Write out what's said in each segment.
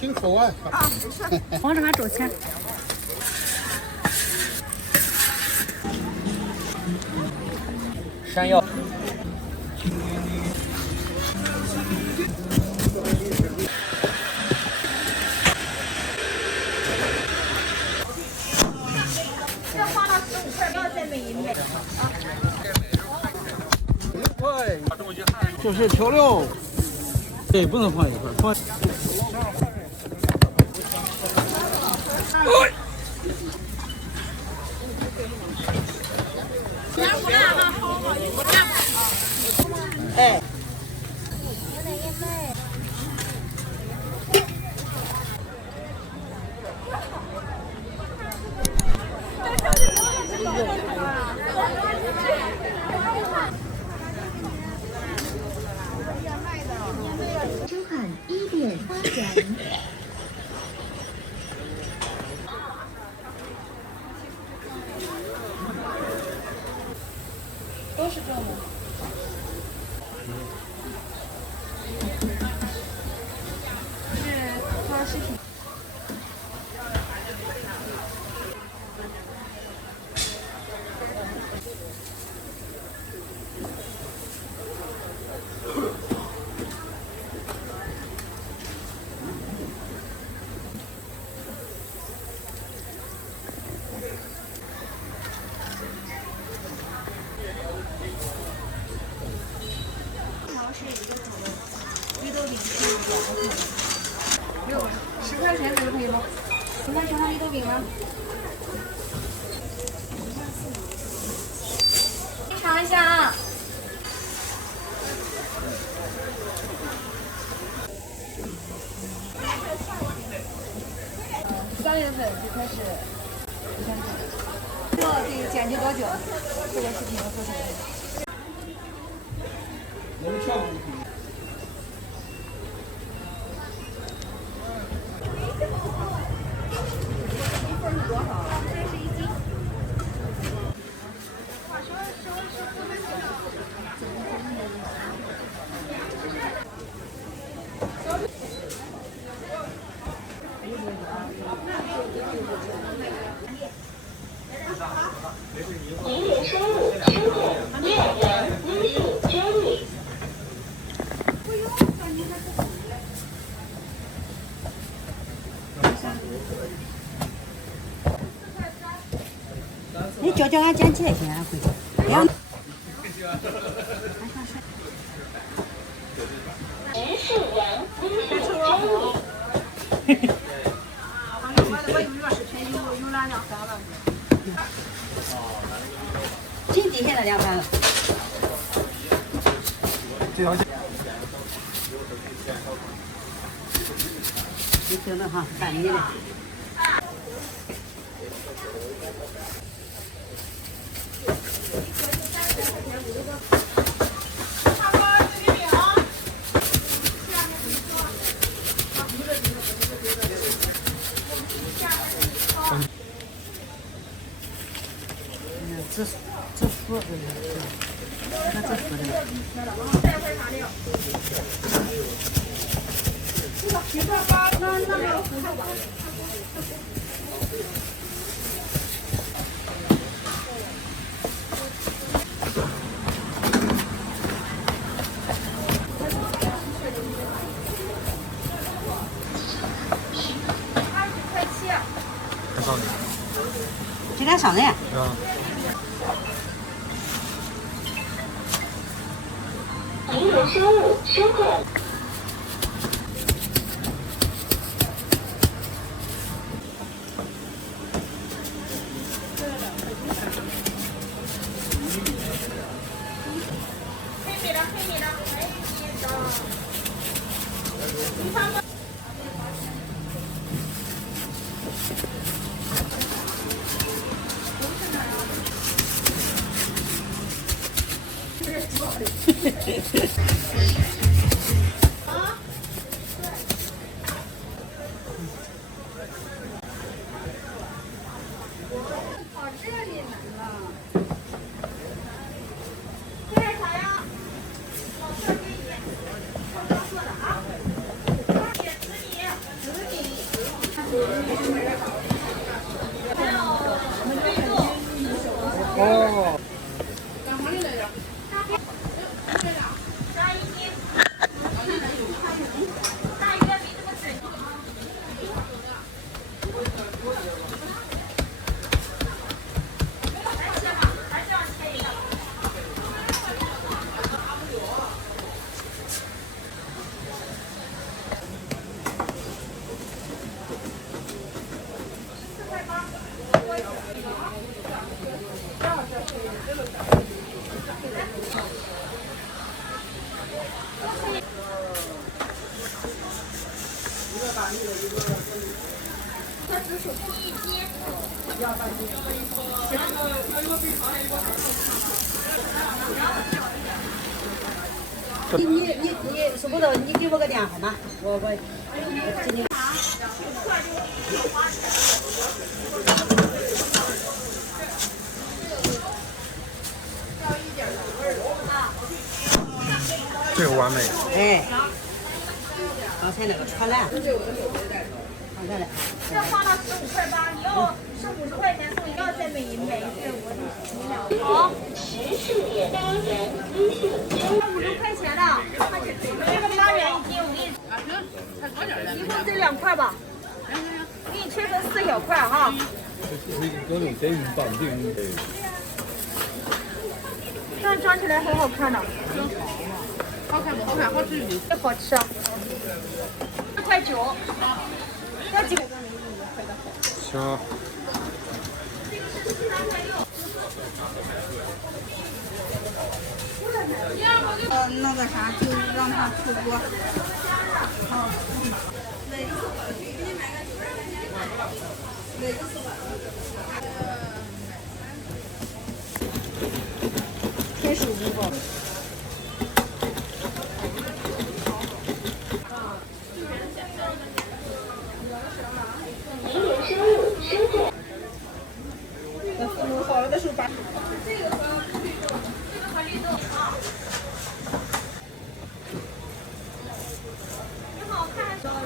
挺口啊！啊，没事。往这边找钱。山药。这花了15块，要再美一美。6块，这是调料。对，不能放一块，放。哎。收款1点花元。都是这种。是它是挺。是一个口味，绿豆饼是2个口味，10块钱这个可以吗？10块钱的绿豆饼呢？尝一下啊。3月份就开始宣传，这个得剪辑多久？这个视频要做成。我们跳舞。1点收入出口越南温度焦虑。你叫俺捡起来先，回去。直视阳温度焦虑。进底下的2盘了。这条线。你听着哈，3米的。这腐的，看这腐的。今天上人。1元收入收款。哦。你舍不得，你给我个电话号码，我今天。这个完美。哎，刚才那个川蓝，刚才的。这花了15.8，你要是50块钱送，要再每一次我好。56块钱的，这个8元一斤，我给你，一共这2块吧。给你切成4小块哈。这样装起来很好看的。好看不好看？好吃不？好吃。4块9。要几个？行。那个啥，就让他出锅。35个。好了的时候把。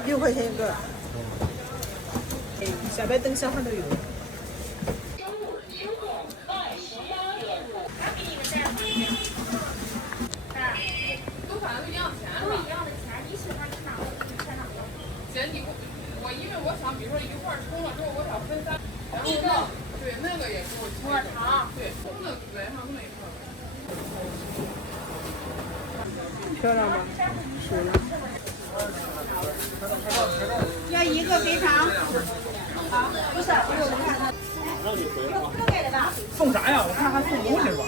6块钱一个，小白灯箱上都有。都反正都一样钱是吧？一样的钱，你喜欢吃哪个就切哪个。姐，我因为我想，比如说一块冲了之后，我想分3，然后对那个也给我抹茶。对，那来上那一块。漂亮吗？水了。要一个肥肠。好，不是，我看看。不给的吧？送啥呀？我看还送东西是吧？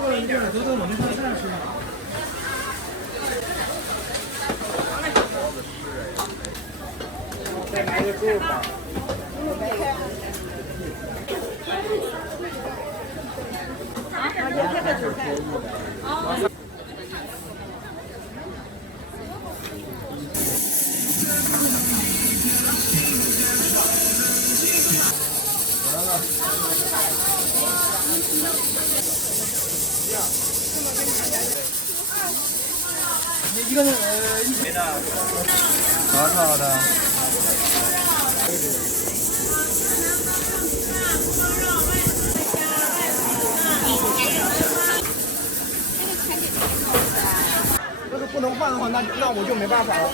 过一阵儿都冷饭饭吃。再来个猪吧。一个100的。好的。要是不能换的话，那我就没办法了。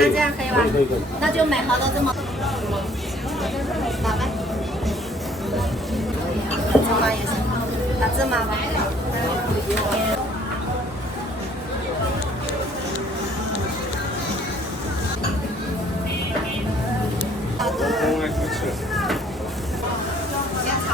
那这样可以吧？那就买好的这么。打吧。芝麻也是，打芝麻吧。香肠。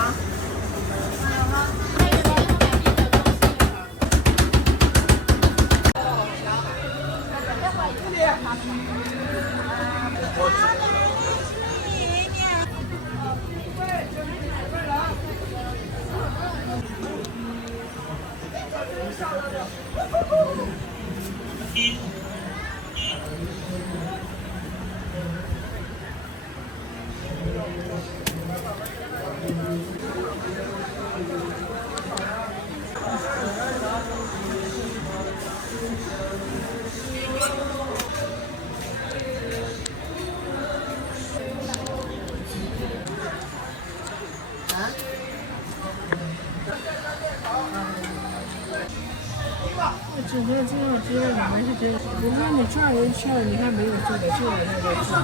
整个这个鸡肉，你们是觉得，我看你转了一圈，你看没有这个，就有那个鸡。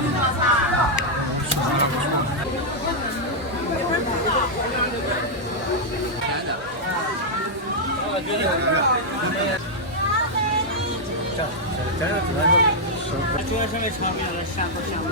主要是为肠胃的咸和咸味。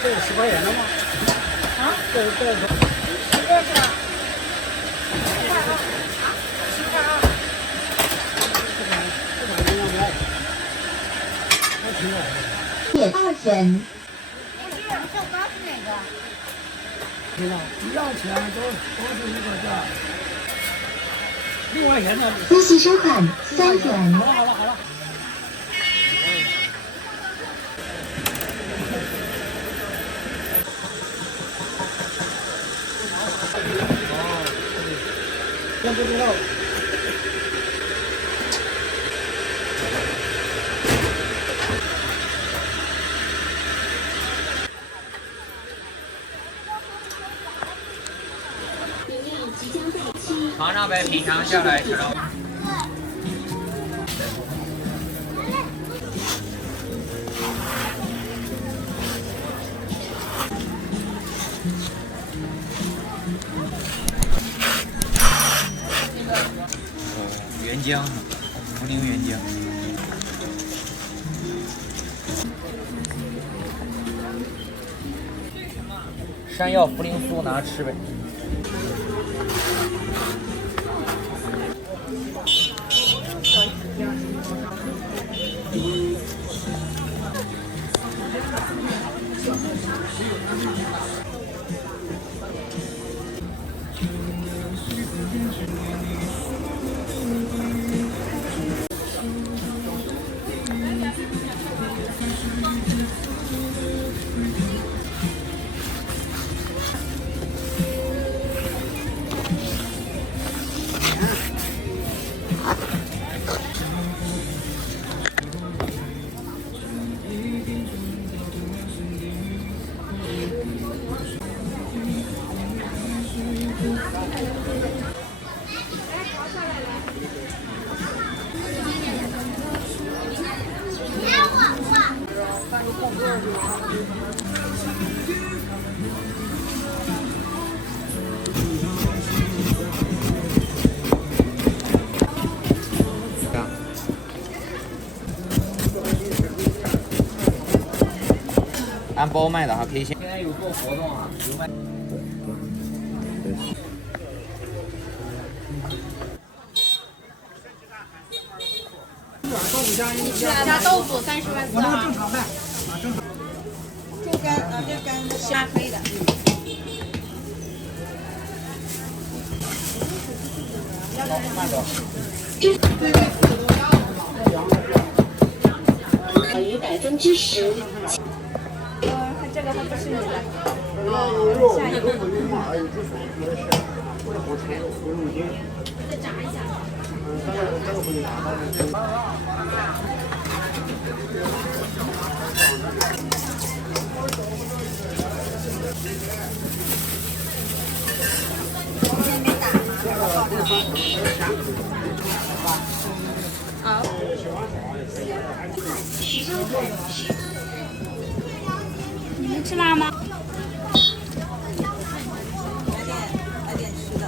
这个10块钱的吗？啊？这个。10块是吧？10块啊！10块啊！2选。瘦高是哪个？一样钱都是一个价。6块钱的。分析收看3选。好了。先不知道。尝尝呗，品尝下来，知道吗？原浆，涪陵原浆。山药茯苓酥拿吃呗。按包卖的哈，可以现在有做活动啊，有卖。加豆腐30万我那个正常卖，正常。这干啊，这干虾可以的。对。10%。这个它不是你的。下一个。再炸一下。好。你们吃辣吗？来点吃的。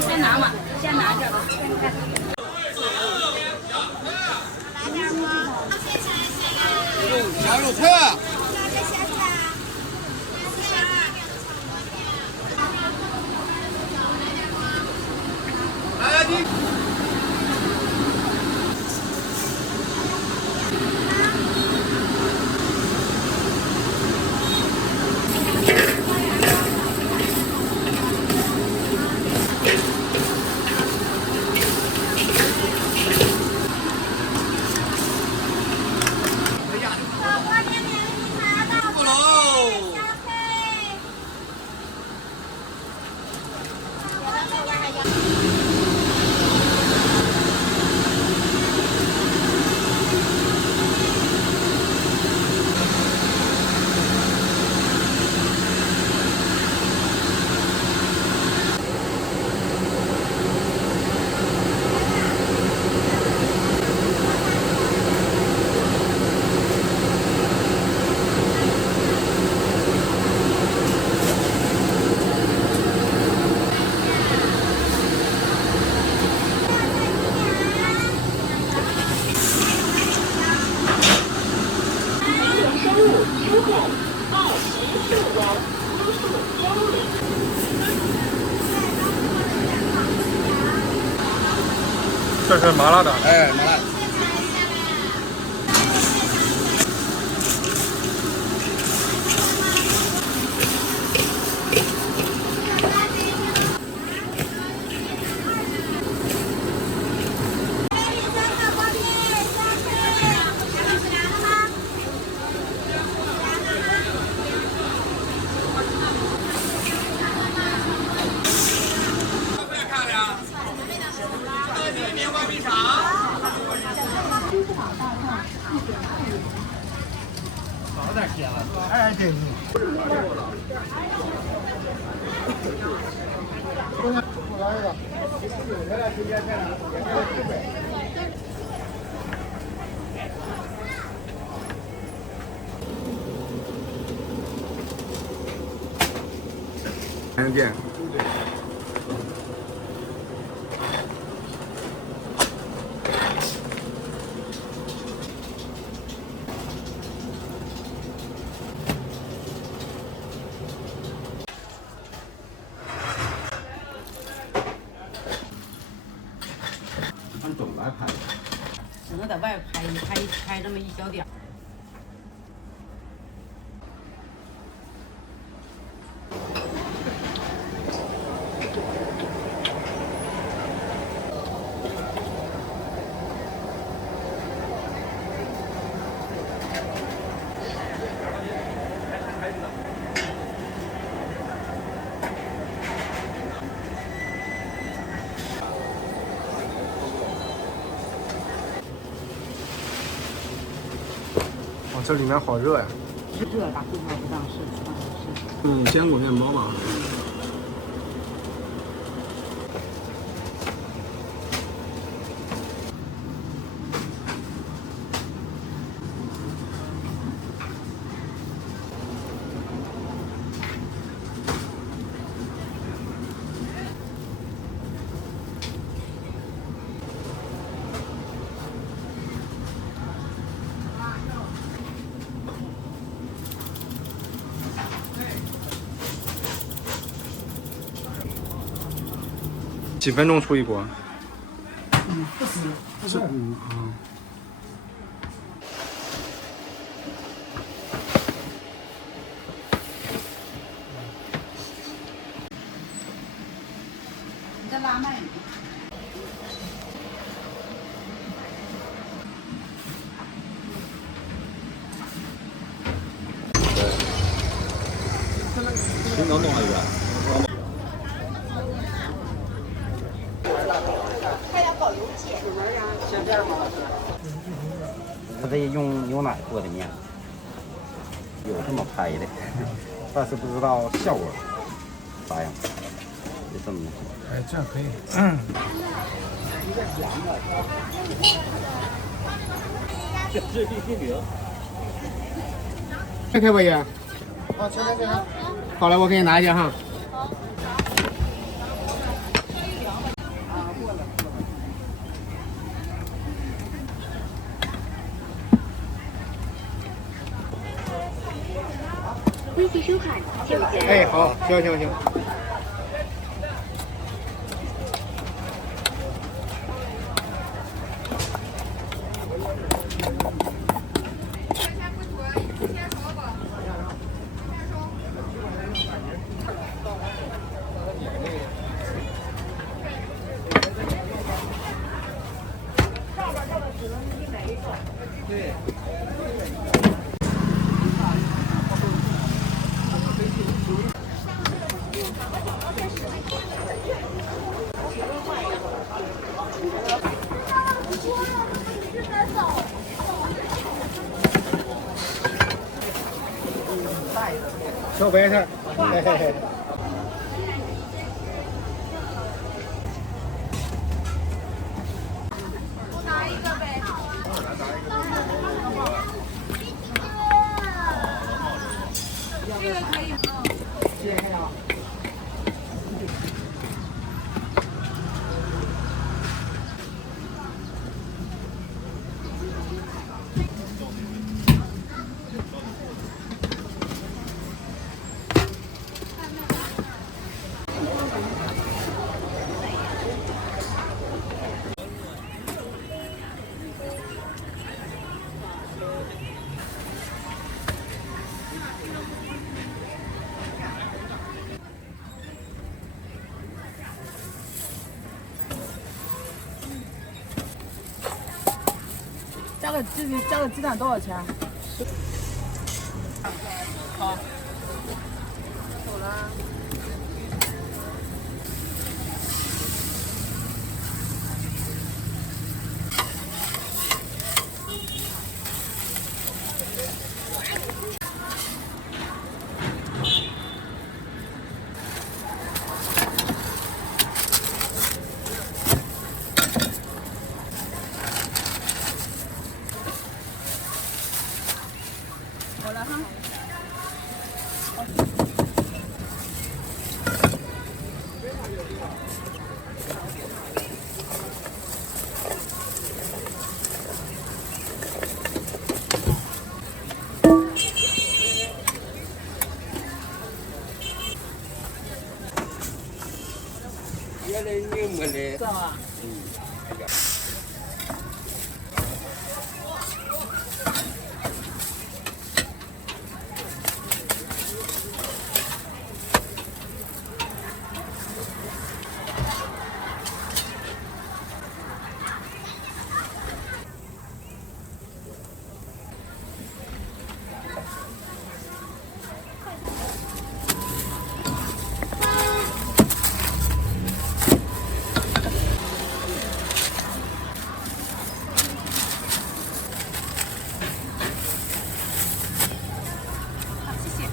先拿嘛，先拿着吧，先看。羊肉串。来，你。这是麻辣的，哎，麻辣。哎，对。还有店。按走来拍，只能在外拍这么一小点儿。这里面好热呀！热大不当是。坚果面包嘛。几分钟出一锅？不是，你再拉慢一点。新能弄还远。它得用牛奶做的面，有这么拍的，但是不知道效果咋样，就这么的。哎，这样可以。这必须领。这可不可以？好，好了，我给你拿一下哈。微信收看就在。哎，好，行。小白菜，嘿嘿嘿。加个鸡蛋多少钱？好。走了。好了哈。原来你没来。是吧？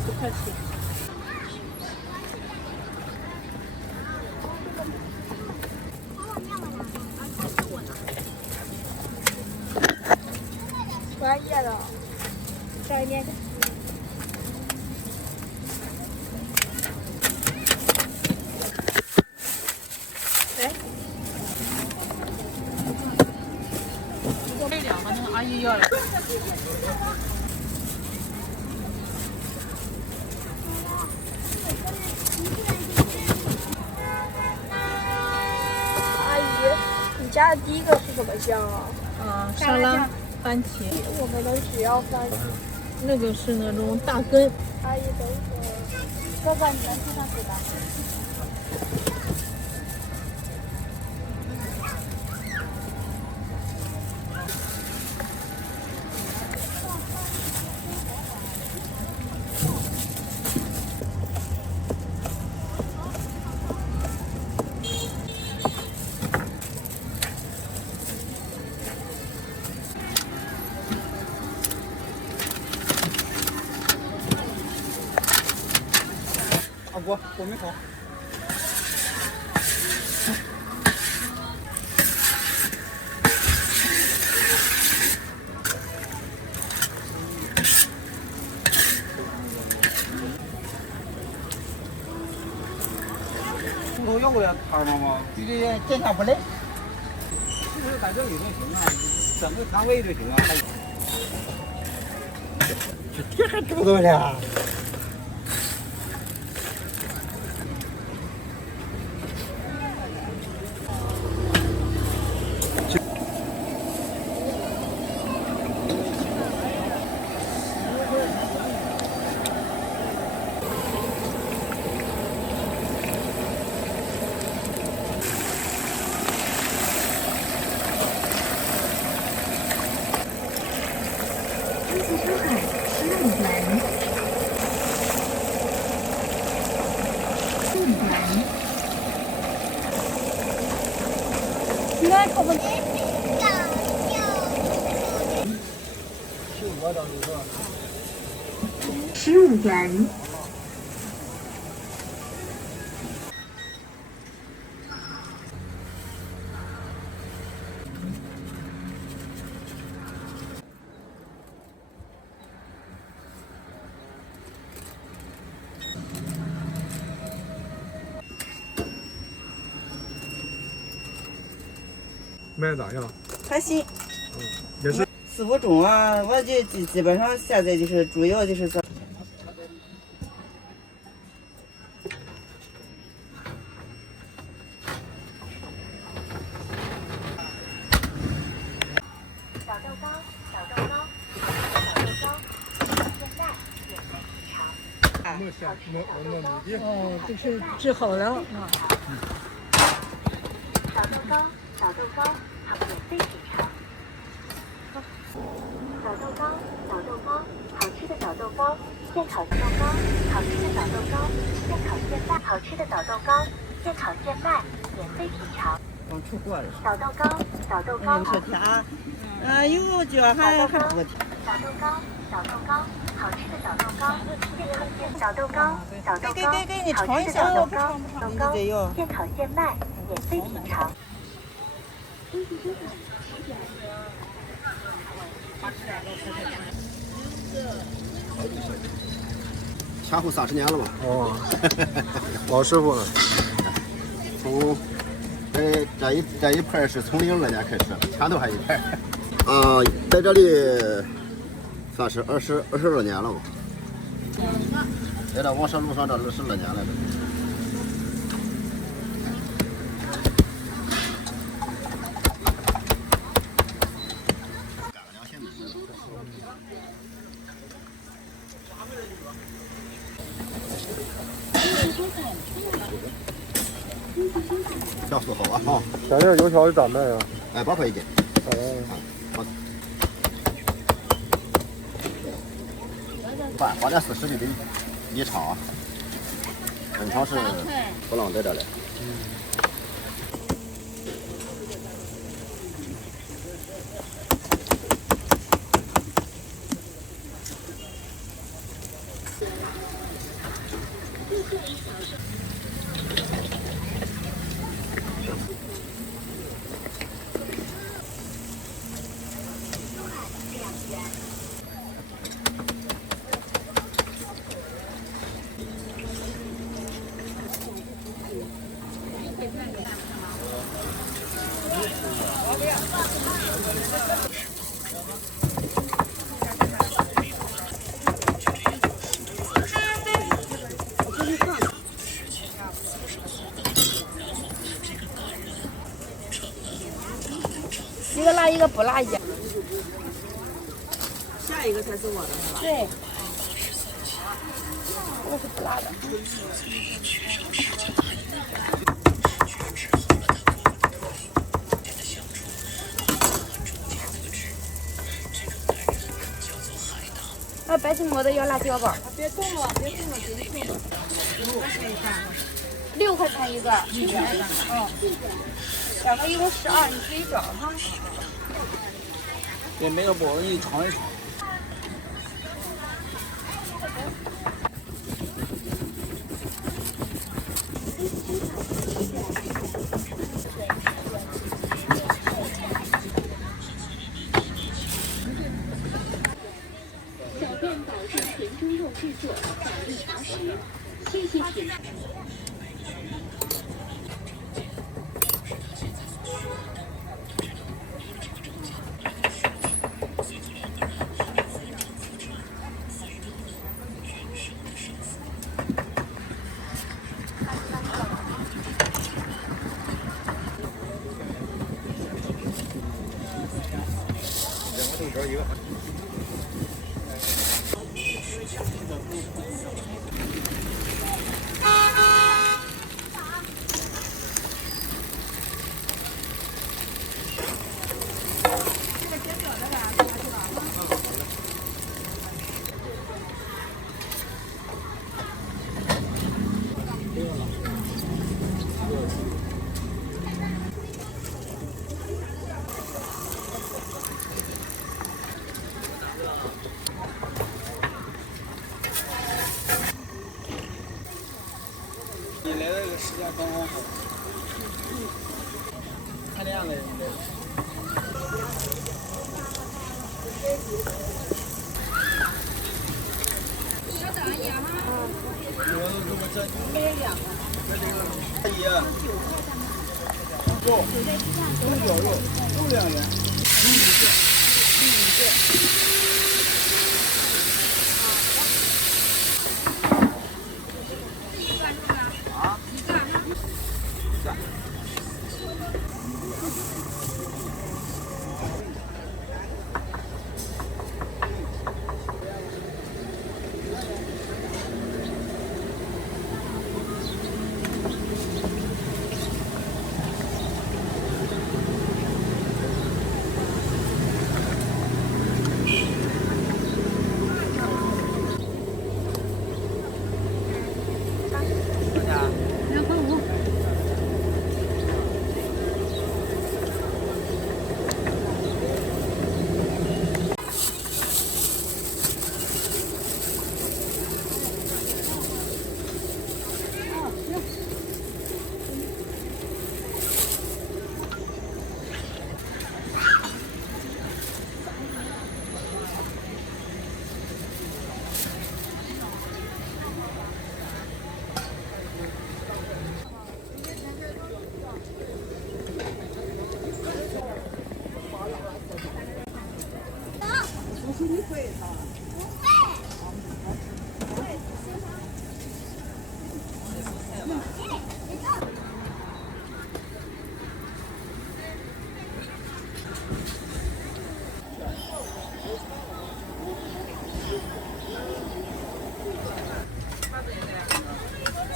不客气。专业的，专业的。哎，这两个那个阿姨要了。加的第一个是什么酱啊？沙拉番茄，我们都只要番茄。那个是那种大根。阿姨，等一会儿。哥哥，你能听上嘴巴？我没烤。从头要过来摊吗？距离检查不累。是不是在这里就行啊？整个摊位就行啊。这还住着呢。15元。卖咋样？还行。也是。师傅种啊，我就基本上现在就是主要就是说。小豆糕，小豆糕，小豆糕，现在免费品尝。哦，这是治好了啊。小豆糕，小豆糕，好免费品尝。小豆糕，小豆糕，好吃的小豆糕，现烤小豆糕，好吃的小豆糕，现烤现卖，好吃的小豆糕，现烤现卖，免费品尝。刚出货了。小豆糕，小豆糕，是甜，有脚还不甜。小豆糕，小豆糕，好吃的小豆糕，现烤现小豆糕，小豆糕，你尝一下，小豆糕，豆糕，现烤现卖，免费品尝。前后30年了吧？哦，老师傅了。从这一派是从02年开始，前头还一派。在这里算是20多年了吧。在这王舍路上这20多年了。条数好啊！哈，前面油条是咋卖啊？8块一斤。8点40的离场啊，正常是不让在这来。一个辣，一个不辣一样。下一个才是我的，是吧？对，这个是不辣的。白吉馍的要辣椒吧？别动了，别动了，别动了。6块钱一个。2个一共12，你自己找哈。给每个包子你尝一尝。小店保证全猪肉制作，奖励查实。谢谢品。你来的这个时间刚刚好。看这样的人。稍等一下哈。没两个。阿姨。不，东角肉，肉2元。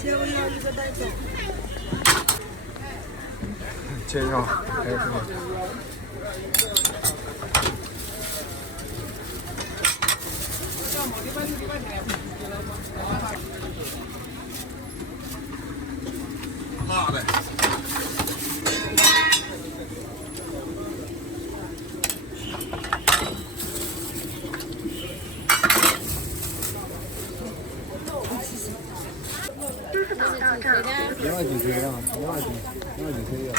结果要一个带走。介绍还有什么？辣的。2万几岁啊？2万几岁呀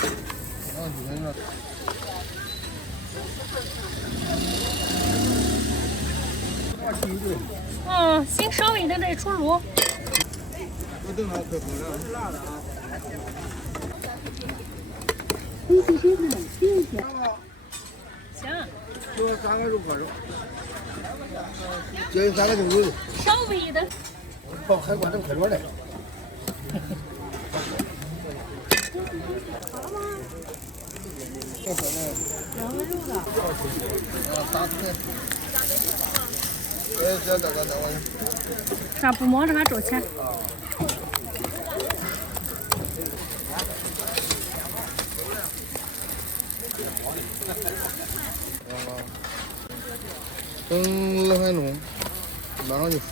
？2万几岁了。先稍微等待出炉。我等它可不了，是辣的啊。行。就3个肉块肉，就3个牛肉。稍微的。跑海关整快乐的。好了吗？打开。这个那玩意。啥不摸着还挣钱？等2分钟，马上就熟。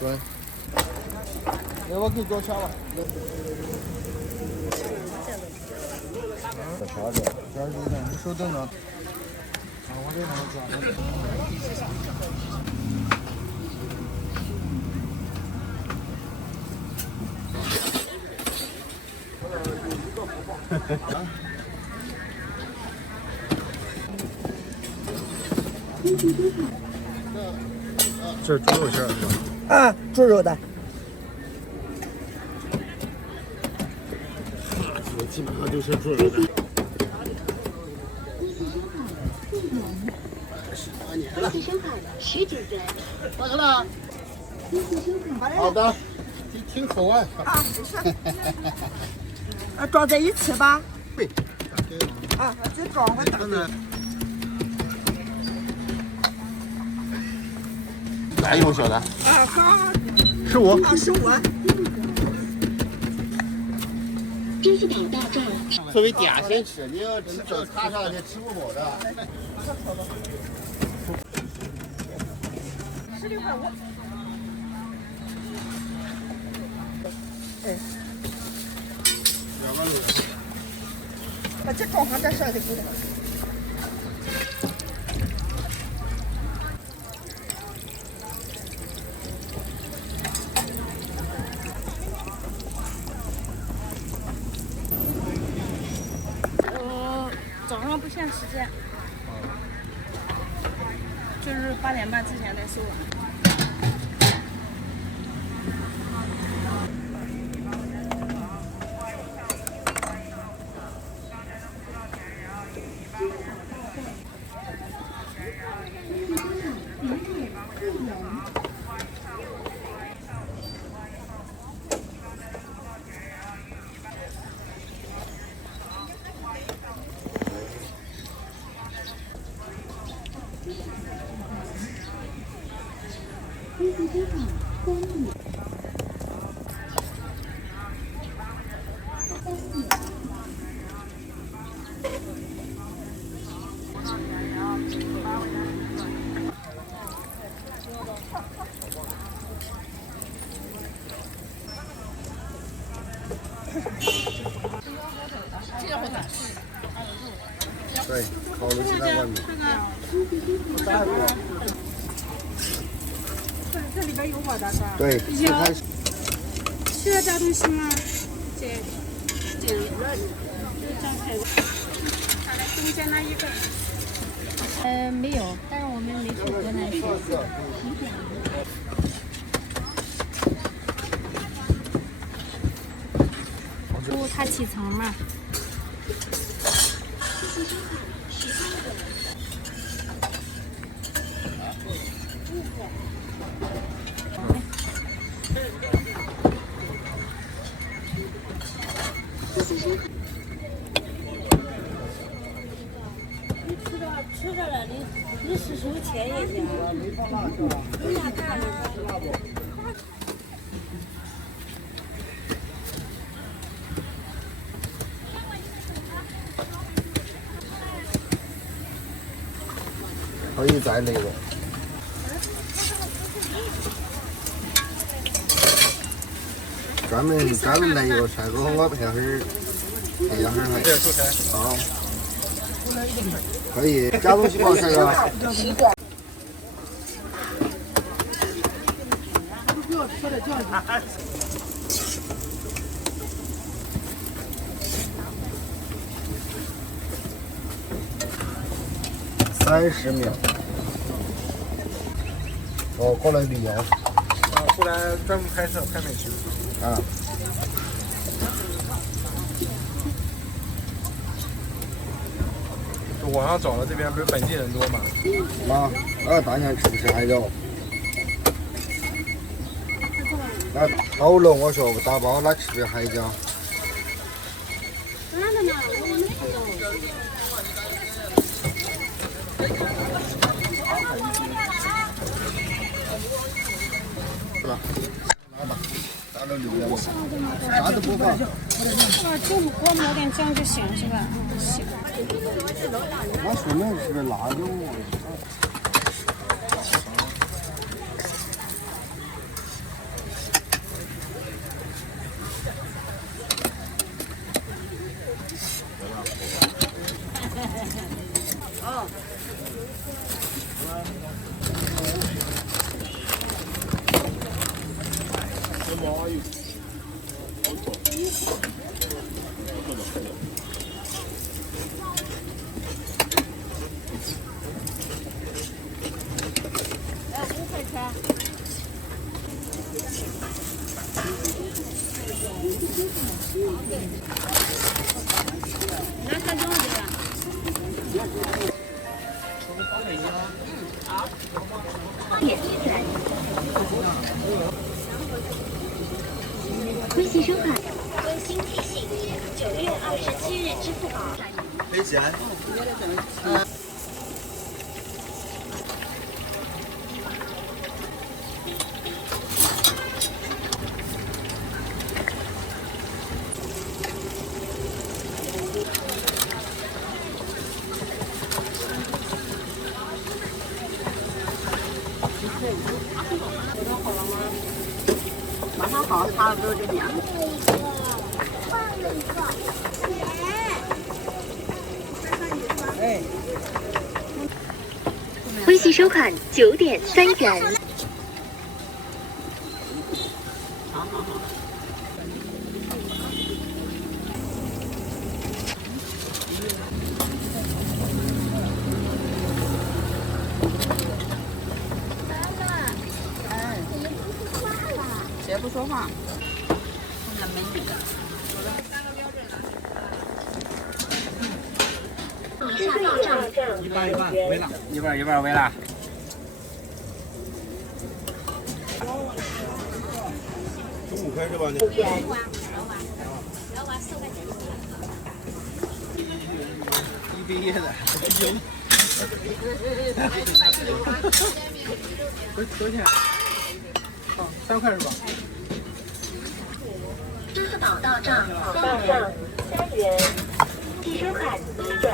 那我给你找钱吧。这啥子？这是你手等着。啊，我这这是猪肉馅儿是吧？啊，猪肉的。我基本上就是猪肉的。大哥呢？好的，挺口啊。啊，没事。装在一起吧。对。啊，就装回去。哪有小的？啊，好。15。啊，15。支付宝到账。作为点心吃，你要吃这卡上去吃不饱的。16.5块。哎。2个肉。把这装上这事儿就不得了。早上不限时间，就是8点半之前得收完。对，烤肉鸡蛋外面。这里边有我的是吧？对，一开始。需要加东西吗？这张开。中间那一个。没有，但是我们没去河南省。它起层嘛。吃着了，你是收钱也行。你俩看了。可以再那个。专门来一个菜，给我配下儿，配下儿还。这蔬菜。好。可以加东西吗？这个。30秒。哦，过来旅游。过来专门拍摄拍美食。啊。就网上找的，这边不是本地人多吗？妈，大年吃不吃海椒？那好了，我说打包，那吃不吃海椒？啥都不放。就多抹点酱就行是吧？行。俺说那是辣椒。微信收款，温馨提醒：9月27日支付宝。没钱。马上好，差不多就凉了。微信收款9点3元。谁不说话？以下到账一半微辣，一半微辣。中午开是吧？你。一毕业的，有。多少钱？3块是吧？支付宝到账3元，计收款1元。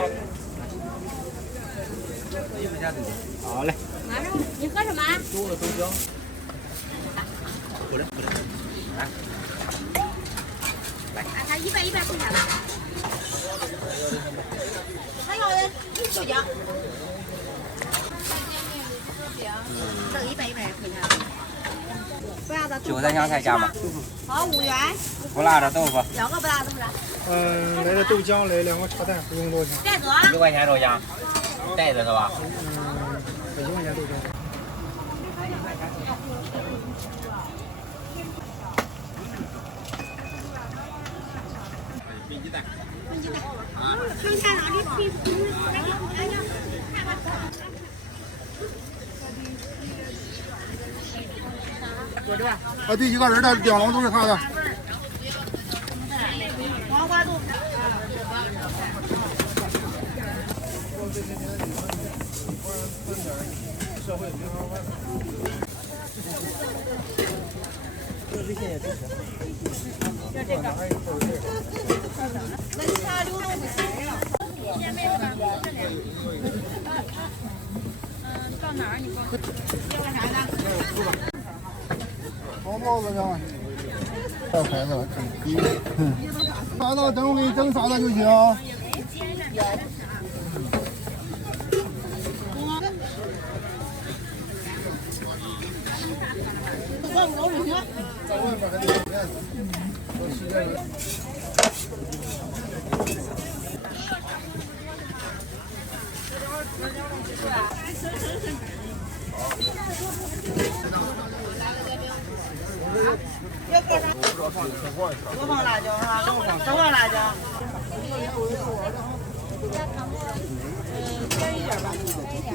好嘞。马上，你喝什么？多个豆浆。过来，来。啊，他100块钱吧。还有豆浆。这个100块钱。不辣的韭菜香菜加吗？好，5元。不辣的豆腐。2个不辣豆腐。来个豆浆，来2个茶蛋，不用多少钱。袋子。1块钱豆浆，袋子是吧1块钱豆浆。焖鸡蛋。剩下哪里去？啊，对，一个人的2笼都是他的。黄瓜豆腐。就这个。那其他流动不行。到哪儿你帮我？要个啥的？黄包子两块。这孩子真低。啥子等我给你整啥子就行。在外面还得有面子。要搁啥？多放辣椒是吧？多放辣椒。便宜点吧。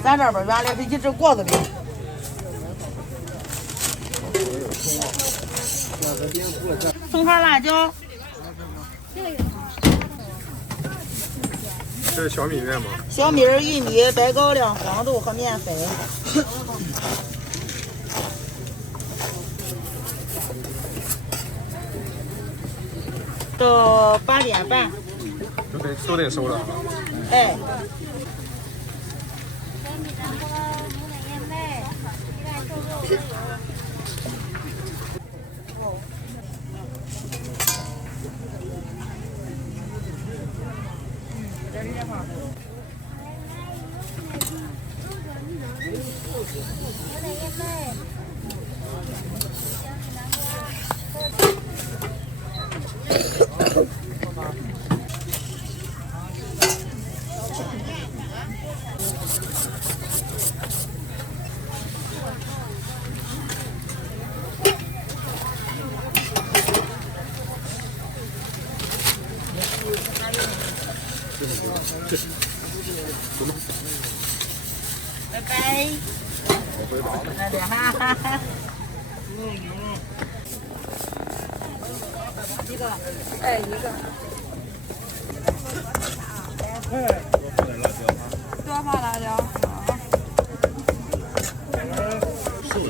咱这边原来是一只锅子里。葱花辣椒。这是小米面吗？小米、玉米、白高粱、黄豆和面粉。到8点半。都得收了。哎。拜拜。来点哈。一个，哎，一个。多放辣椒。素的。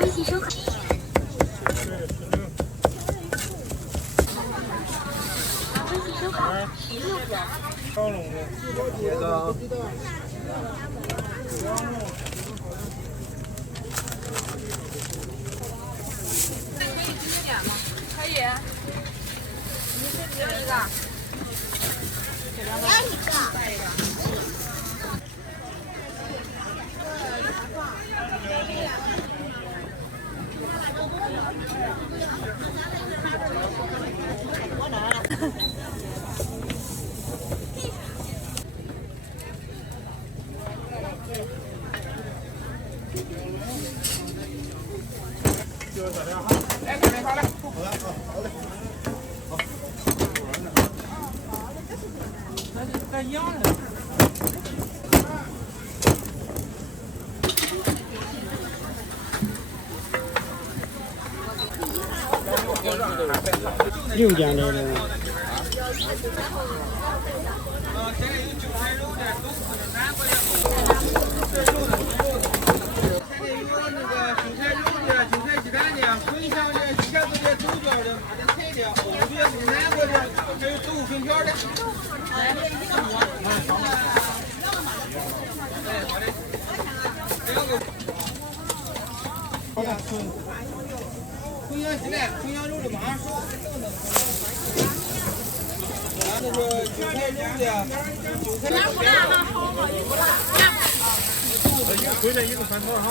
微信收款。微信收款16元。高龙的。这个。可以。只有一个。来一个。再一个。我拿了。哎，这边好了。好的，好的。再一样的。6件来的。红羊鸡蛋、红羊肉的马上熟。那个韭菜肉的，韭菜肉的。回来一个饭团哈。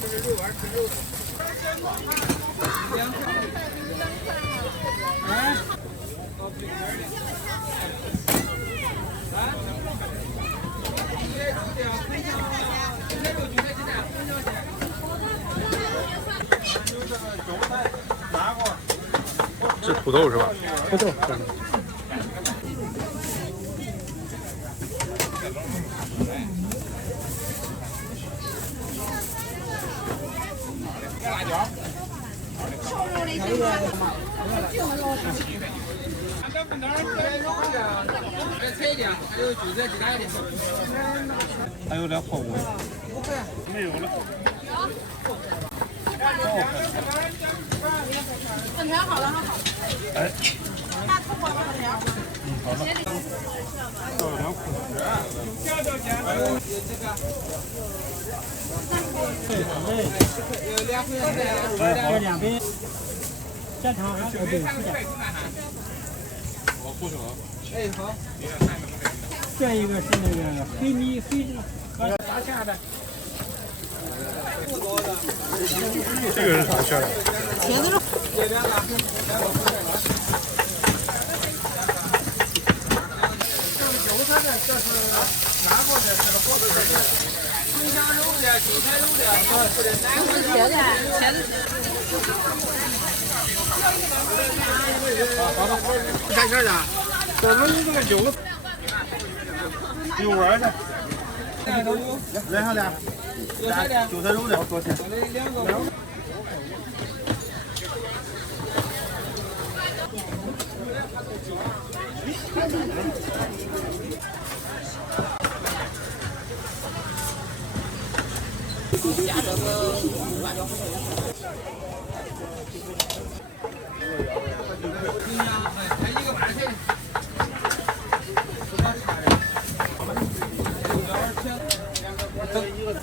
这是肉丸，吃肉的。哎。是土豆是吧？土豆。辣椒。还有点火锅。没有了。粉条好了哈。哎。大葱火粉条。好了。还有2块。还有这个。有2块钱。2杯。现场还对是的。我过去了。哎，好。这一个是那个黑米和大虾的。这个是啥馅的？茄子肉。韭菜的，这是南方的，这个火腿的，红香肉的，韭菜肉的，茄子，茄子。干馅的，这是这个韭菜。有丸的。来上点。韭菜肉的多少钱？2个。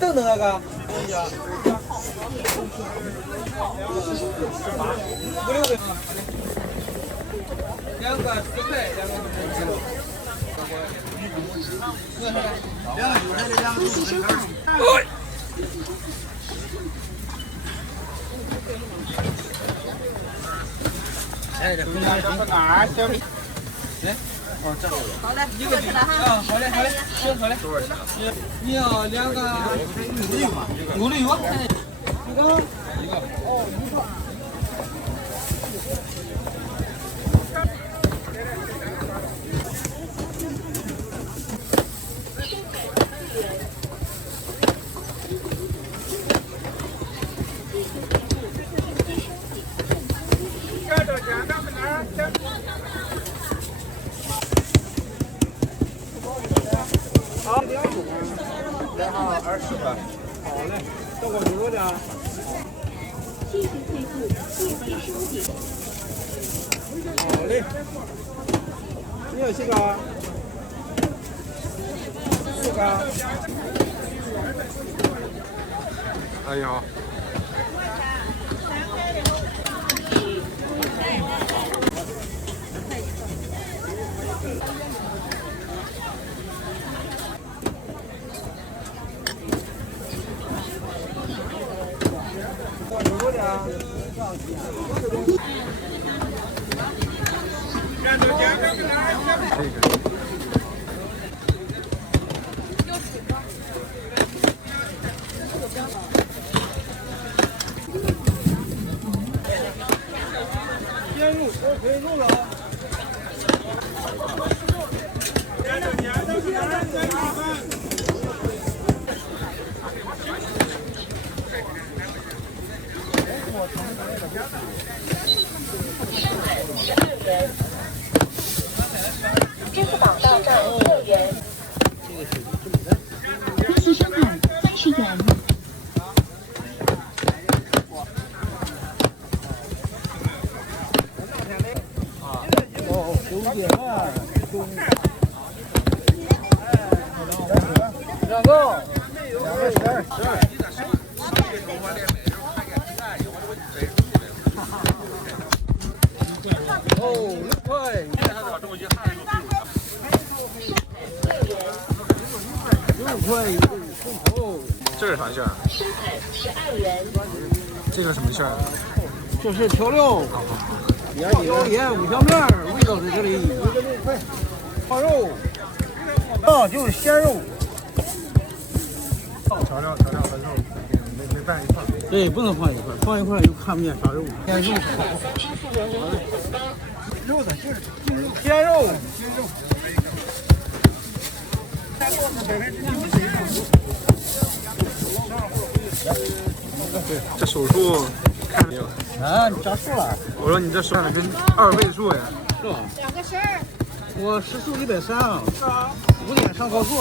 等等那个。5、6个。2个10块，2个5块。哎，这哪儿？小米。来，哦，这个。好嘞，一个吃了哈。啊，好嘞，好嘞，行，好嘞。多少钱？你要2个牛的油，一个。哦，1个。好，2个，然后20块。好嘞，等我多少点？好嘞，你要几个？4个。哎呀。鲜肉，我可以肉了啊！支付宝到账6元。分期收款30元。哦，9点半，2个，12。哦，6块。6块一个钟头。这是啥馅儿12元。这个什么馅儿？这是调料。椒盐、五香面，味道在这里。6块。烤肉。啊，就是鲜肉。调料和肉没拌一块。对，不能放一块，放一块就看不见啥肉。鲜肉。肉的就是鲜肉。这手术看没有？啊，你扎数了？我说你这算的跟2位数呀。是吧？2个10。我时速130啊。是啊。5点上高速。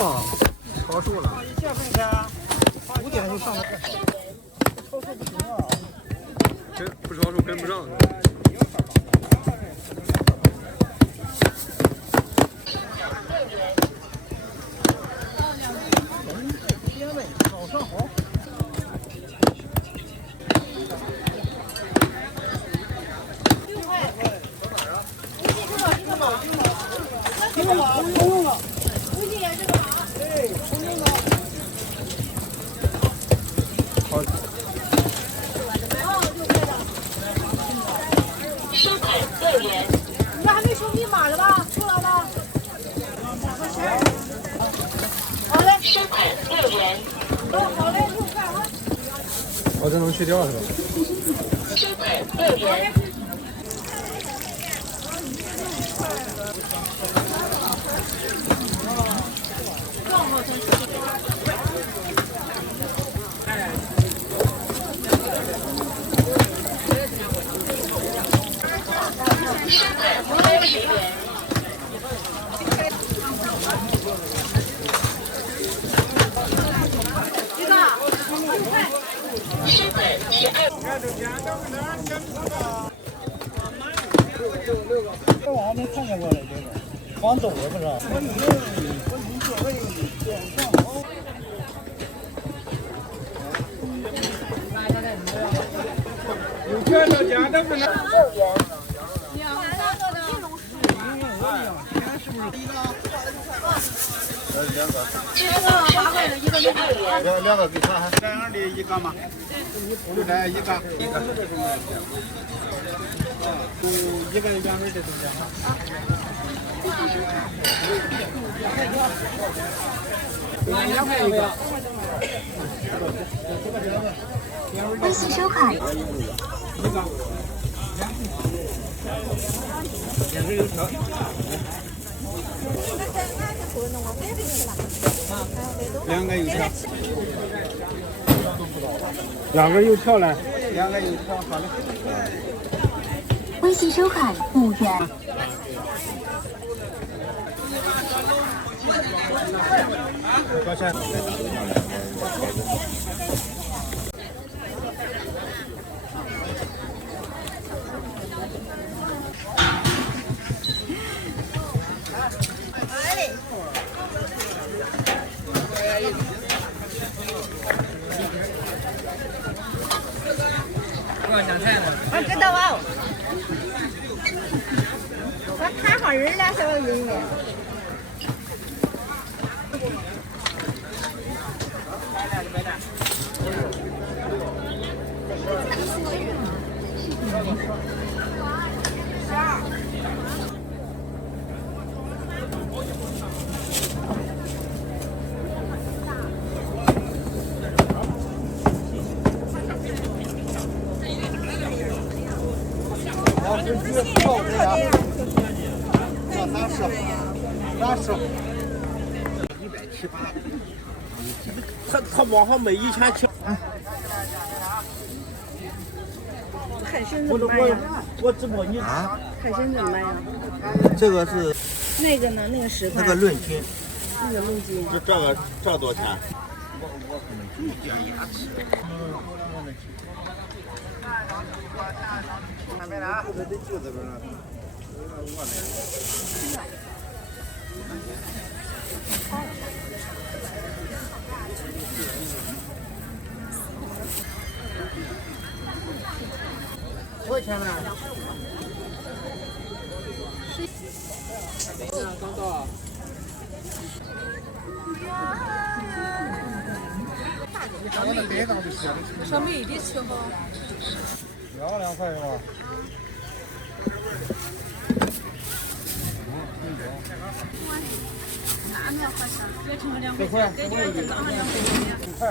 超速了。一下分开。5点就上了。超速不行啊。不超速跟不上。早上好。收款6元。你们还没输密码了吧？出来了。好嘞。收款6元。好嘞，6块啊。哦，这能去掉是吧？收款6元。一个5块。这玩意儿没看见过了，这个黄豆也不知道。有券的家的不能。两个给他，这样的一个嘛，就这一个，一个2份的都这样。2块一个。微信收款。2个油条。2个油条。2个油条嘞？2个油条，好嘞。微信收款5元。多少钱？我知道啊，我看好人了，小人了。他往上每1000去。海参怎么卖呀？我直播你啊？海参怎么卖呀？这个是那个呢？那个10块。那个论斤，那个论斤。这多少钱？多少钱呢？刚到。上面一点吃好。要2块是吧？4块。5块。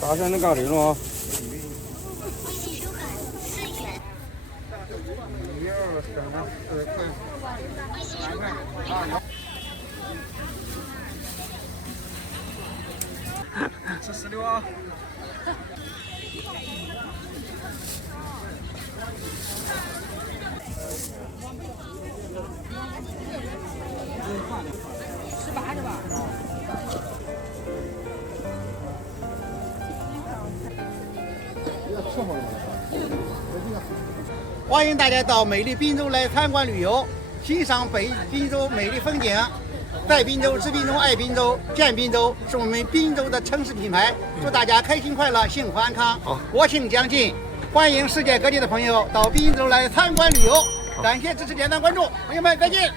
大山的咖喱了。吃16啊！18是吧？欢迎大家到美丽滨州来参观旅游，欣赏北滨州美丽风景。在滨州，知滨州，爱滨州，见滨州，是我们滨州的城市品牌。祝大家开心快乐，幸福安康。国庆将近，欢迎世界各地的朋友到滨州来参观旅游。感谢支持、点赞、关注，朋友们再见。